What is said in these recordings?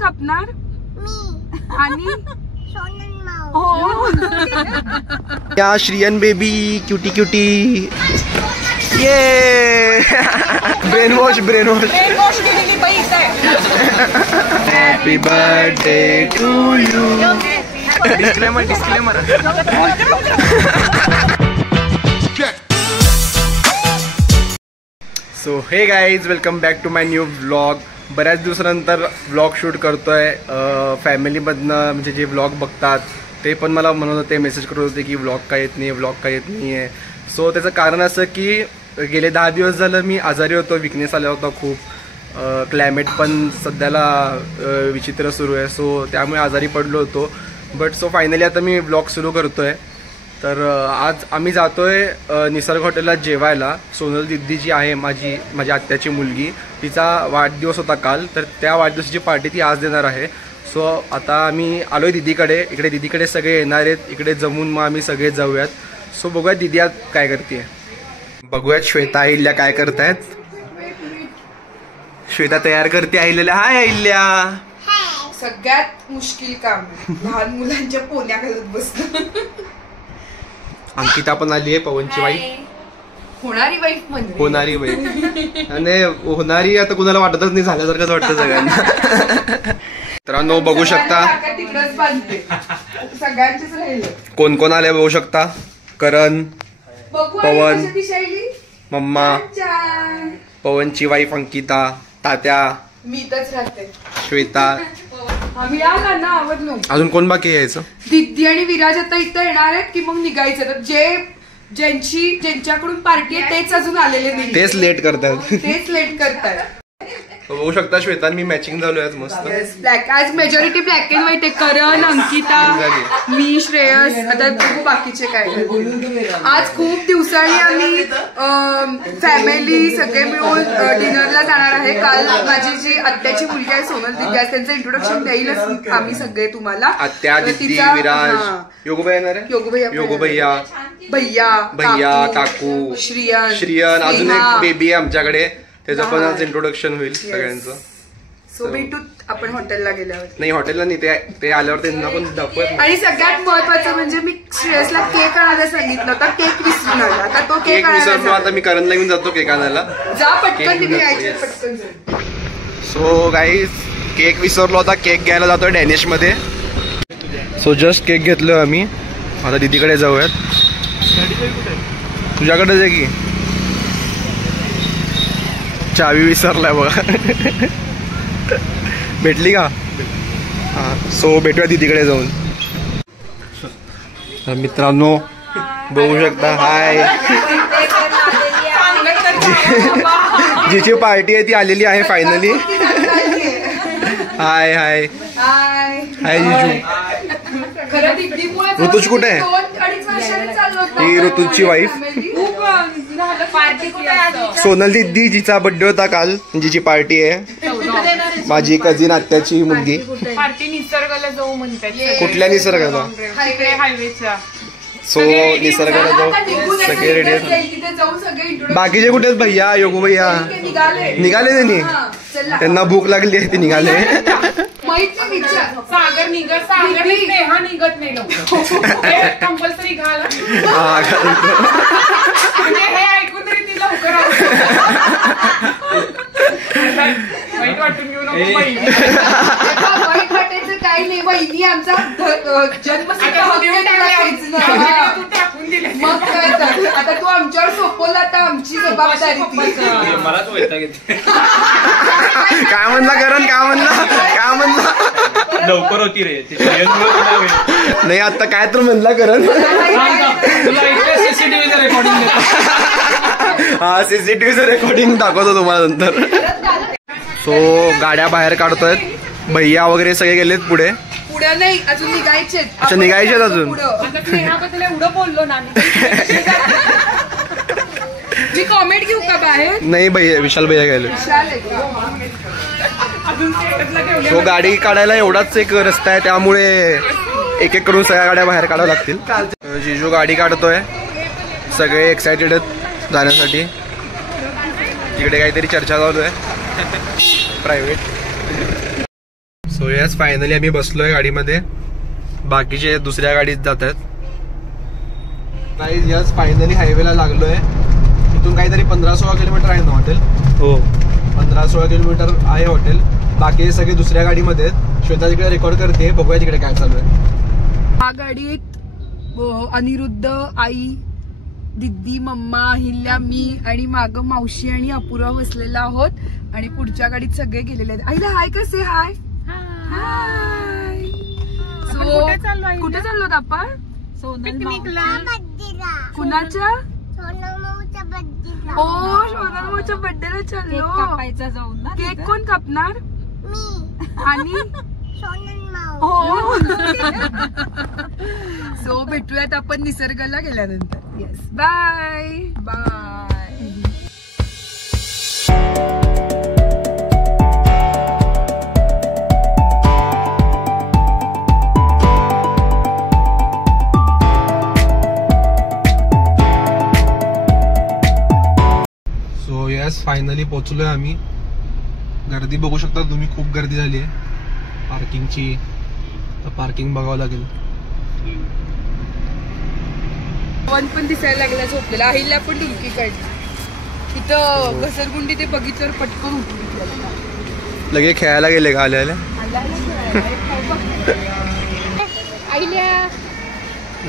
कापणार? आणि हो या श्रियन बेबी क्यूटी क्यूटी ये ब्रेन वॉश केलेली बाई इथे. Happy birthday to you. Disclaimer. So hey guys, welcome back to my new vlog. बऱ्याच दिवसानंतर व्लॉग शूट करतोय. फॅमिलीमधनं म्हणजे जे व्लॉग बघतात ते पण मला म्हणत होते, मेसेज करत होते की व्लॉग का येत नाही आहे. सो त्याचं कारण असं की गेले 10 दिवस झालं मी आजारी होतो, विकनेस आला होता खूप. क्लायमेट पण सध्याला विचित्र सुरू आहे, सो त्यामुळे आजारी पडलो होतो. बट सो फायनली आता मी व्लॉग सुरू करतोय. तर आज आम्ही जातोय निसर्ग हॉटेलला जेवायला. सोनल दिदी जी आहे माझी आत्याची मुलगी, तिचा वाढदिवस होता काल, तर त्या वाढदिवसाची पार्टी ती आज देणार आहे. सो आता आम्ही आलोय दीदीकडे. इकडे दीदीकडे सगळे येणार आहेत, इकडे जमून मग आम्ही सगळे जाऊयात. सो बघूयात दीदी आज काय करते. बघूयात श्वेता अहिल्या काय करतायत. श्वेता तयार करते अहिल्याला. हाय अहिल्या. सगळ्यात मुश्किल काम लहान मुलांच्या पोन्या घालत बसणं. अंकिता पण आली आहे, पवनची वाईफ. होणारी वाईफ म्हणजे होणारी वाईफ आणि होणारी आता कुणाला वाटतच नाही, झाल्यासारखंच वाटतं सगळ्यांना. मित्रांनो बघू शकता सगळ्यांचेच राहिलं. कोण कोण आले बघू शकता. करण, पवन, मम्मा, पवनची वाईफ अंकिता, तात्या, मी इथंच राहते, श्वेता. आम्ही आला ना आवडलो. अजून कोण बाकी यायचं. दिदी आणि विराज आता इथं येणार आहेत की मग निघायचं. तर ज्यांच्याकडून पार्टी आहे तेच अजून आलेले नाही, तेच लेट करतात. बघू शकता श्वेता मी मॅचिंग झालोय आज मस्त. ब्लॅक. आज मेजॉरिटी ब्लॅक अँड व्हाईट आहे. करण, अंकिता, मी, श्रेयस. आता बघू बाकीचे काय. आज खूप दिवसांनी आम्ही फॅमिली सगळे मिळून डिनरला जाणार आहे. काल माझी जी आत्याची मुलगी आहे सोनल दिदी, आज त्यांचं इंट्रोडक्शन देईलच आम्ही सगळे तुम्हाला. आत्या, दिदी, विराज, योगोबाई येणार आहे. भैया, काकू, श्रियन, अजून एक बेबी आहे आमच्याकडे, त्याचं पण आज इंट्रोडक्शन होईल सगळ्यांचं. सो भेटू आपण हॉटेलला गेल्यावर. नाही हॉटेलला नाही, ते आल्यावर त्यांना पण दाखवत. आणि सगळ्यात महत्वाचं म्हणजे मी श्रेयसला केक आणायला सांगितलं होता, केक विसरून आला. आता तो केक विसरलो. आता मी करणला घेऊन जातो केक आणायला. जा पटकन पटकन. सो गाईज केक विसरलो होता, केक घ्यायला जातोय डॅनिश मध्ये. सो जस्ट केक घेतलो आम्ही. आता दीदीकडे जाऊयात. तुझ्याकडेच आहे की चावी विसरलाय बघा. भेटली का. हा सो भेटूया दीदीकडे जाऊन. मित्रांनो बघू शकता. हाय. जिची पार्टी आहे ती आलेली आहे फायनली. हाय हाय हाय जिजू. ऋतुज कुठे आहे. ही ऋतुजची वाईफ सोनल दिदी, जिचा बर्थडे होता काल, जिची पार्टी आहे. माझी कझिन आत्याची मुलगी. पार्टी निसर्गाला जाऊ म्हणतात. कुठल्या निसर्गाला. हायवेच्या. सो निसर्गाला जाऊ सगळे रेडी आहेत. बाकीचे कुठे आहेत. भैया, योगू भैया निघाले. त्यांना भूक लागली आहे, ते निघाले. सागर निघत नाही कंपल्सरी घाल. हे ऐकून तरी ती लवकर वाईट वाटून घेऊ नको. वाईट वाटायचं काही नाही. वहिनी आमचा जन्म टाकून दिले. मग आता तू आमच्यावर सोपवला, आता आमची जबाबदारी. काय म्हणला करण. काय म्हणला लवकर होती रे. नाही आता काय तर म्हणला करण. हा सीसीटीव्हीचं रेकॉर्डिंग दाखवतो तुम्हाला नंतर. सो गाड्या बाहेर काढतोय. भैया वगैरे सगळे गेलेत पुढे. पुढे नाही अजून निघायचे. अच्छा निघायचे अजून. एवढं बोललो ना मी. कॉमेंट घेऊ का बाहेर. नाही भैया, विशाल भैया गेले. तो गाडी काढायला एवढाच एक रस्ता आहे, त्यामुळे एक एक करून सगळ्या गाड्या बाहेर काढाव्या लागतील. जिजू गाडी काढतोय. सगळे एक्सायटेड आहेत जाण्यासाठी. तिकडे काहीतरी चर्चा चालू आहे प्रायव्हेट. सो यस फायनली आम्ही बसलोय गाडीमध्ये, बाकीचे दुसऱ्या गाडीत जात आहेत. यस फायनली हायवेला लागलोय. इथून काहीतरी 15-16 किलोमीटर आहे ना हॉटेल. हो 15-16 किलोमीटर आहे हॉटेल. बाकी सगळे दुसऱ्या गाडीमध्ये आहेत. श्वेता तिकडे रेकॉर्ड करते, बघूया तिकडे काय चालू आहे. हा गाडीत अनिरुद्ध, आई, दिदी, मम्मा, अहिल्या, मी आणि माग मावशी आणि अपूर्वा बसलेला आहोत. आणि पुढच्या गाडीत सगळे गेलेले आहेत. आईला हाय कसे हाय हाय. कुठे चाललो आपण? कुणाच्या? ओ सोनल माऊच्या बर्थडेला चाललो. केक कोण कापणार? आणि हो. सो भेटूयात आपण निसर्गाला गेल्यानंतर. Yes bye bye. फायनली पोहोचलोय आम्ही. गर्दी बघू शकता तुम्ही, खूप गर्दी झाली आहे पार्किंगची. तर पार्किंग बघावं लागेल. पण दिसायला लागला झोपलेला. अहिल्या पण डुलकी काढली. इथं घसरगुंडी ते बघितल्यावर पटकन उठली. लगे खेळायला गेले का आल्या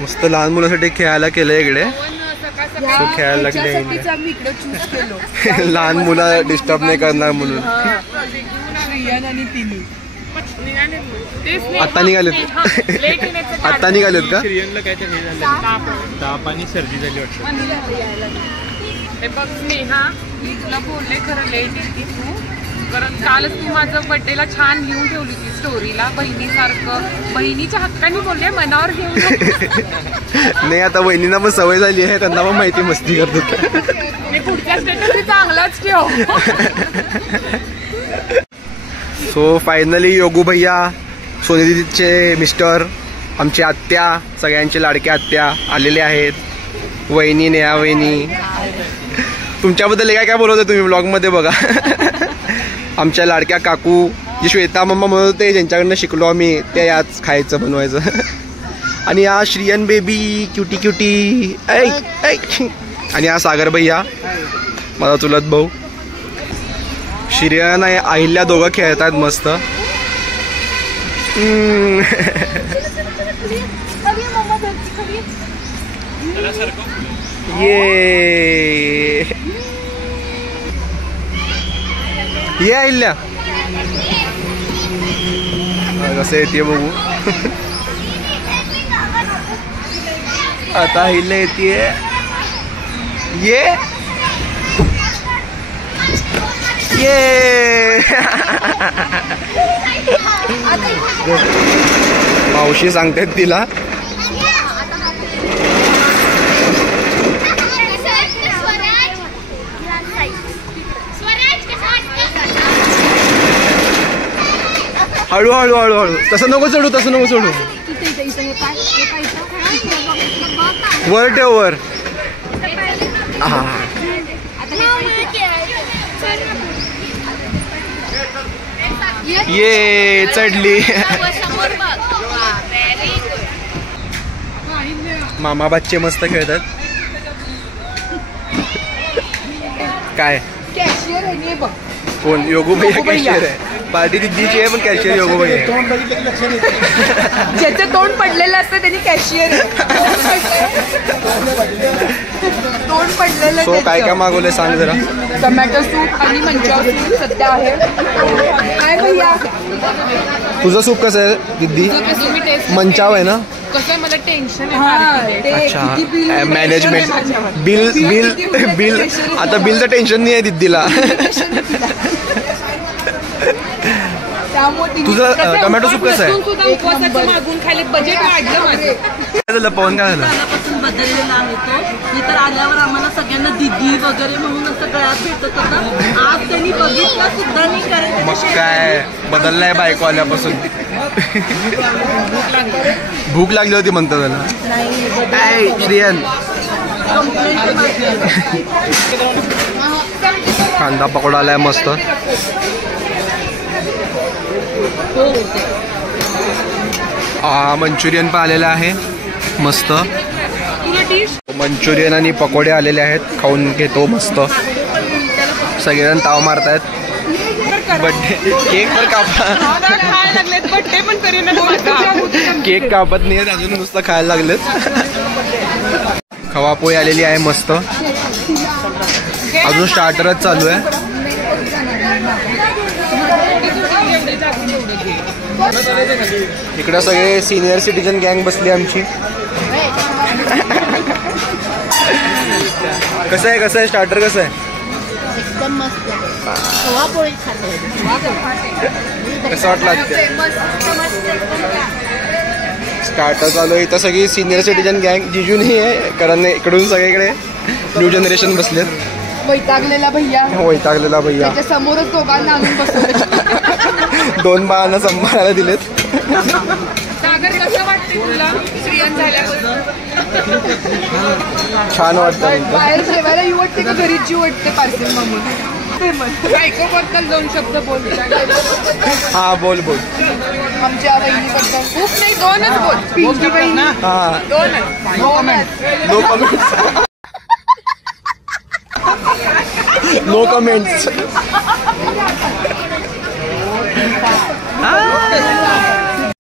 मस्त लहान मुलांसाठी खेळायला केलंय इकडे. खेळायला लागले. लहान मुलं डिस्टर्ब नाही करणार म्हणून. आता निघालेत आता निघालेत का? ताप आणि सर्दी झाली वाटतं. हे बघ स्नेहा, मी तुला बोलले खरं लेट येते तू, कारण कालच तू माझं बर्थडेला छान लिहून ठेवली ती स्टोरीला बहिणीसारखं. बहिणीच्या हक्काने बोलले, मनावर घेऊन. नाही आता बहिणींना पण सवय झाली आहे, त्यांना पण माहिती मस्ती करतो. मी पुढच्या स्टेटस चांगलाच ठेव. सो फायनली योगू भैया, सोनी दीदीचे मिस्टर, आमची आत्या, सगळ्यांचे लाडके आत्या आलेले आहेत. वहिनी, नेहा वहिनी. तुमच्याबद्दल काय काय बोलवते तुम्ही ब्लॉग मध्ये बघा. आमच्या लाडक्या काकू, जी श्वेता मम्मा म्हणत होते, ज्यांच्याकडनं शिकलो आम्ही, ते याच खायचं बनवायचं. आणि हा श्रियन बेबी क्युटी क्युटी. आणि हा सागर भैया, माझा चुलत भाऊ. श्रियन आणि अहिल्या दोघं खेळतात मस्त. ये अहिल्या कसं येते बघू. आता अहिल्या येते. ये मावशी सांगतात तिला. हळू हळू हळू हळू. तसं नको चढू, तसं नको चढू. वर ठेव वर. ये चढली. मामा बच्चे मस्त खेळतात. काय कॅशियर आहे बघ. कोण? योगू भैया कॅशियर आहे. पार्टी दिदीची आहे पण कॅशियर योगू भैया. ज्याचं तोंड पडलेलं असतं त्यांनी कॅशियर. तोंड पडलेलं. सो काय काय मागवले सांग जरा. टोमॅटो सूप आणि मंचाव सूप सध्या आहे. काय भैया तुझं सूप कसं आहे दिदी? मंचाव आहे ना? कसं मला टेन्शन आहे. अच्छा मॅनेजमेंट. Bill bill bill. आता बिलचं टेन्शन नाही आहे दिदीला. तुझं टोमॅटो सूप कसं आहे? मागून खाली बजेट वाढलं माझं. काय झालं पवन? काय झालं? बदललेला आहे तो. मी तर आल्यावर आम्हाला सगळ्यांना दिदी वगैरे म्हणून असं गळ्यात भेटत होतं. आज त्यांनी बघितलं सुद्धा नाही. कारण मग काय बदललाय बायको आल्यापासून. भूक लागली होती म्हणतो त्याला. श्रियन कांदा पकोडा आलाय मस्त. मंचुरियन पण आलेलं आहे मस्त. मंचुरियन आणि पकोडे आलेले आहेत. खाऊन घेतो मस्त. सगळेजण ताव मारतायत. बर्थडे केक तर केक कापत नाही अजून नुसतं खायला लागलेत. खवापोळी आलेली आहे मस्त. अजून स्टार्टरच चालू आहे. इकडे सगळे सिनियर सिटीजन गँग बसली आमची. कसं आहे स्टार्टर कसं आहे? एकदम मस्त. खवापोळी कसं वाटलं? स्टार्टर चालू आहे. इथं सगळी सिनियर सिटीजन गँग. जिजूनही आहे कारण इकडून सगळीकडे न्यू जनरेशन बसलेत. वैतागलेला भैया त्याच्या समोरच दोघांना आणून बसवलं. 2 बाळांना सांभाळायला दिलेत. सागर कसं वाटते तुला श्रीयन झाल्यावर? छान वाटतं. बाहेर जेवायला येऊ वाटते का घरीच जीव वाटते पार्सल म्हणून? बायको बद्दल 2 शब्द बोल. हा बोल. आमच्या बहिणीबद्दल खूप नाही 2च बोल. पिंकी बहिणी. हा 2च. No comments. No comments.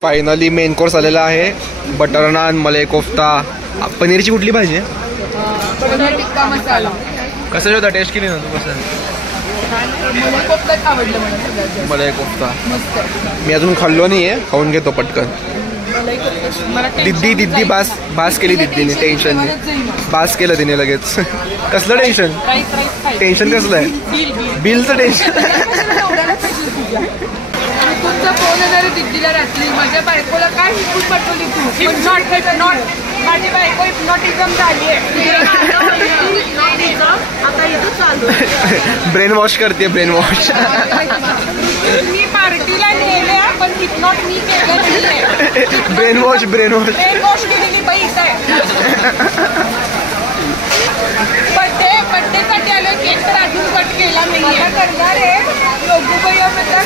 Finally main course आलेला आहे. बटर नान, मलाई कोफ्ता, पनीरची कुठली भाजी आहे? पनीर टिक्का मसाला. कसं होता? टेस्ट केली नव्हतं? कसं? मलाई कोफ्ताच आवडलं मला सगळ्यात. मलाई कोफ्ता मस्त. मी अजून खाल्लो नाहीये. खाऊन घेतो पटकन. दिद्दी बास केली दिद्दीने. टेन्शन नाही. बास केलं तिने लगेच. कसलं टेन्शन कसलं आहे? बिलचं टेन्शन. तुमचा फोन येणार दिद्दीला रात्री. माझ्या बायकोला काय हिकून पाठवली तू? माझी बायको हिप्नॉटिझम झाली आहे. आता इथं चालू आहे. ब्रेन वॉश करते. Brain wash. मी पार्टीला नेले पण हिप्नॉट मी केलं नाहीये. ब्रेन वॉश ब्रेन वॉश केलेली बाई इथं आहे. बर्थडेसाठी आलोय. केक तर अजून कट केला नाहीये. करणार आहे योगूबाई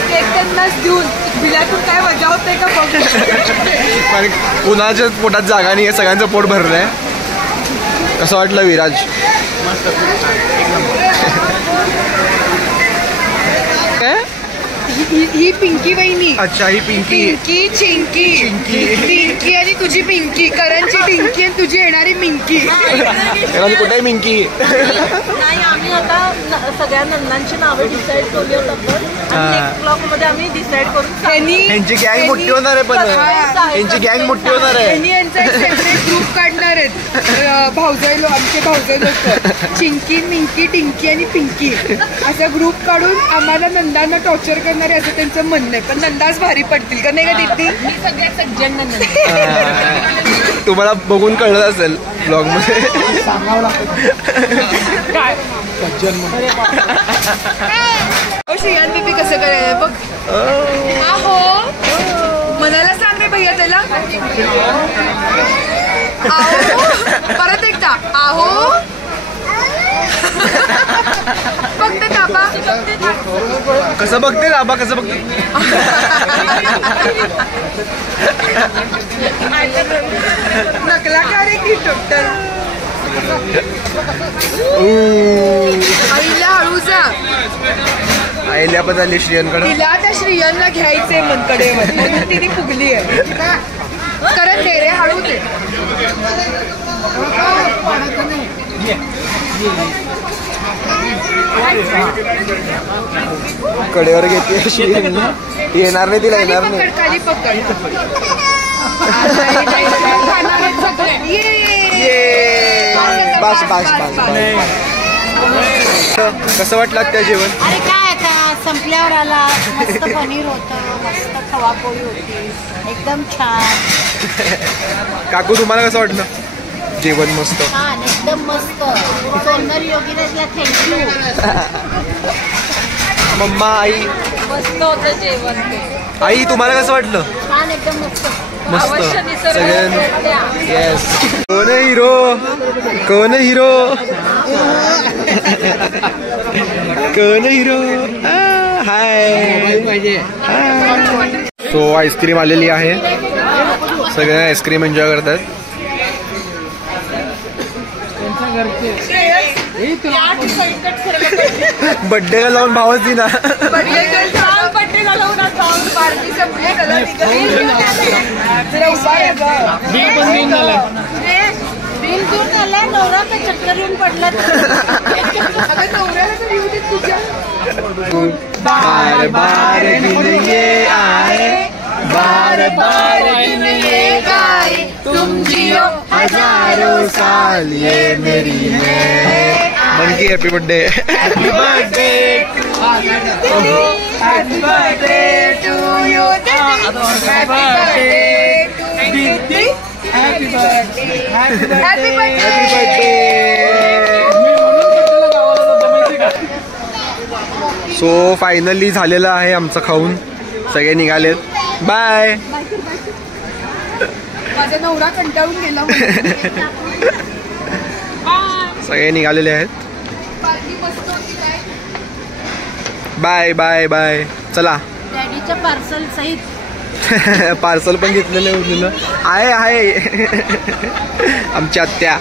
केक त्यांनाच देऊन बिलातून काय मजा होते का बघ. पण कुणाच्या पोटात जागा नाही आहे. सगळ्यांचं पोट भरलं आहे. कसं वाटलं विराज? काय? ही पिंकी बहिणी. अच्छा ही पिंकी चिंकी आणि तुझी पिंकी. करणची टिंकी आणि तुझी येणारी मिंकी. कुठे मिंकी? नाही आम्ही आता सगळ्या नंदांची नावं डिसाईड करूया. नेक्स्ट ब्लॉग मध्ये आम्ही डिसाईड करून यांची गँग मोठी होणार आहे. पण यांची गँग मोठी होणार आहे. यांनी यांचा एक सेपरेट ग्रुप काढणार आहेत. आमचे भाऊजाई लोक. चिंकी, मिंकी, टिंकी आणि पिंकी असा ग्रुप काढून आम्हाला नंदांना टॉर्चर करणारे असं त्यांचं म्हणणं आहे. पण नंदाच भारी पडतील का नाही का दिद्दी? मी सगळ्यात सज्जन नंद. तुम्हाला बघून कळलं असेल ब्लॉग मध्ये. श्रीयान बेबी कसं करायला बघ. आहो मनाला सांग रे भैया त्याला. आहो परत एकदा. आहो बघते कापा. कसं बघते आबा? कसं बघते? नकला का रे की टोटल. आईला हळू जा. आईला पण आली श्रियनकडे. तिला त्या श्रियनला घ्यायचंय मनकडे म्हणून तिने फुगली आहे. करत दे रे हळू दे. कडेवर घेते श्रियन. येणार नाही. तिला येणार नाही. खाली पकड. बस. कसं वाटलं त्या जेवण? अरे काय आता संपल्यावर आला. मस्त पनीर होतं. मस्त खवापोळी होती. एकदम छान. काकू तुम्हाला कसं वाटलं जेवण? मस्त. छान एकदम मस्त. सोनर योगीराजला थँक्यू. मम्मा, आई, मस्त होतं जेवण. आई तुम्हाला कसं वाटलं? छान एकदम मस्त. मस्त. अवश्य निसर्ग सगळ्यांनी. भेटल्या. येस. कोण हिरो? हाय. सो आईस्क्रीम आलेली आहे, सगळे आईस्क्रीम एन्जॉय करतात. बड्डेला लावून भावच दे ना. बिल घेऊन आला नवरा का चक्कर येऊन पडला. बार बार गिन ये आए, बार बार गिन ये गाए, तुम जियो हजारों साल ये मेरी है. मनकी happy birthday. Happy birthday happy birthday to you. Happy birthday दीदी. Happy birthday happy birthday. So finally झालेलं आहे आमचं खाऊन, सगळे निघालेत. बाय. माझा नवरा कंटाळून गेला. सगळे निघालेले आहेत. Bye bye bye. चला. डॅडीच्या पार्सल सहित पार्सल पण घेतलेलं आहे आमच्या आत्या.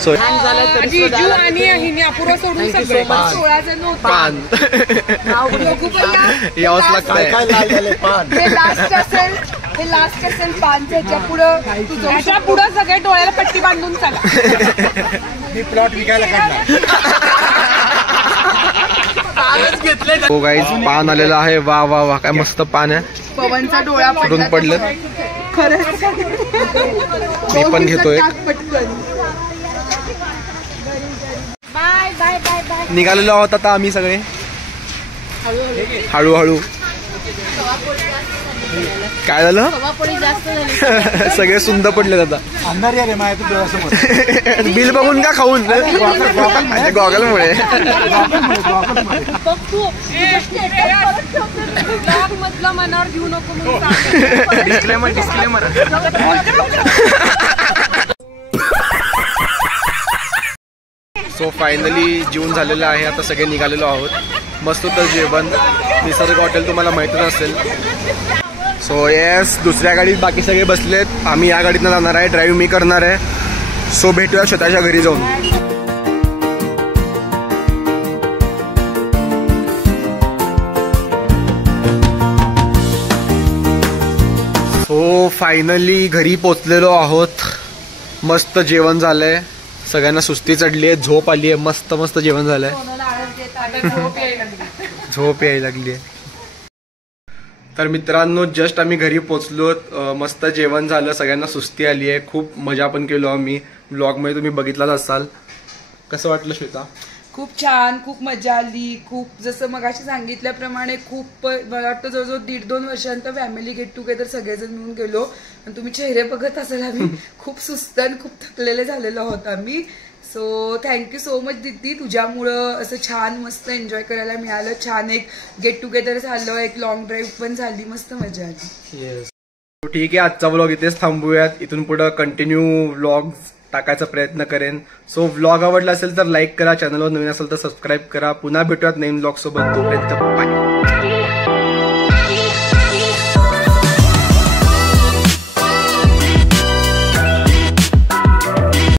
सो जिजू आणि अहिनी अपूर्व सोडून सगळे 16 जण होते. पान यावंच लागतंय. हे लास्ट असेल पानचं. ह्याच्या पुढं त्याच्या पुढं सगळे डोळ्याला पट्टी बांधून चला. मी प्लॉट विकायला काढला. हो गाईज, पान आलेलं आहे. वा वा वा, काय मस्त पान आहे. पवनचा डोळा पडून पडलं. खरंच मी पण घेतोय. Bye bye bye bye. निघालेलो आहोत आता आम्ही सगळे हळूहळू. काय झालं? खवापोळी जास्त झाली. सगळे सुंदर पडले आता. अंधार रे माहिती डोळ्यासमोर. बिल बघून का खाऊन गॉगल मुळे. मधलं मनावर घेऊ नको म्हणून. Disclaimer disclaimer. सो फायनली जेवण झालेलं आहे, आता सगळे निघालेलो आहोत. मस्त होतं जेवण. निसर्ग हॉटेल तुम्हाला माहितीच असेल. सो येस, दुसऱ्या गाडीत बाकी सगळे बसलेत. आम्ही या गाडीतनं जाणार आहे. ड्राईव्ह मी करणार आहे. सो भेटूया स्वतःच्या घरी जाऊन. सो फायनली घरी पोचलेलो आहोत. मस्त जेवण झालंय. सगळ्यांना सुस्ती चढली आहे, झोप आली आहे. मस्त मस्त जेवण झालंय. झोप यायला लागली आहे. तर मित्रांनो, जस्ट आम्ही घरी पोचलो. मस्त जेवण झालं, सगळ्यांना सुस्ती आली आहे. खूप मजा पण केलो आम्ही. ब्लॉगमध्ये तुम्ही बघितलाच असाल. कसं वाटलं श्वेता? खूप छान, खूप मजा आली. खूप जसं मगाशी सांगितल्याप्रमाणे खूप मला वाटतं जवळजवळ 1.5-2 वर्षांत फॅमिली गेट टुगेदर सगळेजण मिळून गेलो. आणि तुम्ही चेहरे बघत असाल, आम्ही खूप सुस्त आणि खूप थकलेले झालेलो आहोत आम्ही. सो थँक्यू सो मच दीदी, तुझ्यामुळं असं छान मस्त एन्जॉय करायला मिळालं. छान एक गेट टुगेदर झालं, एक लॉंग ड्राईव्ह पण झाली. मस्त मजा आली. ठीक आहे, आजचा व्लॉग इथेच थांबूयात. इथून पुढे कंटिन्यू व्लॉग टाकायचा प्रयत्न करेन. सो व्लॉग आवडला असेल तर लाईक करा, चॅनलवर नवीन असेल तर सबस्क्राईब करा. पुन्हा भेटूयात नवीन व्लॉग सोबत. तोपर्यंत बाय.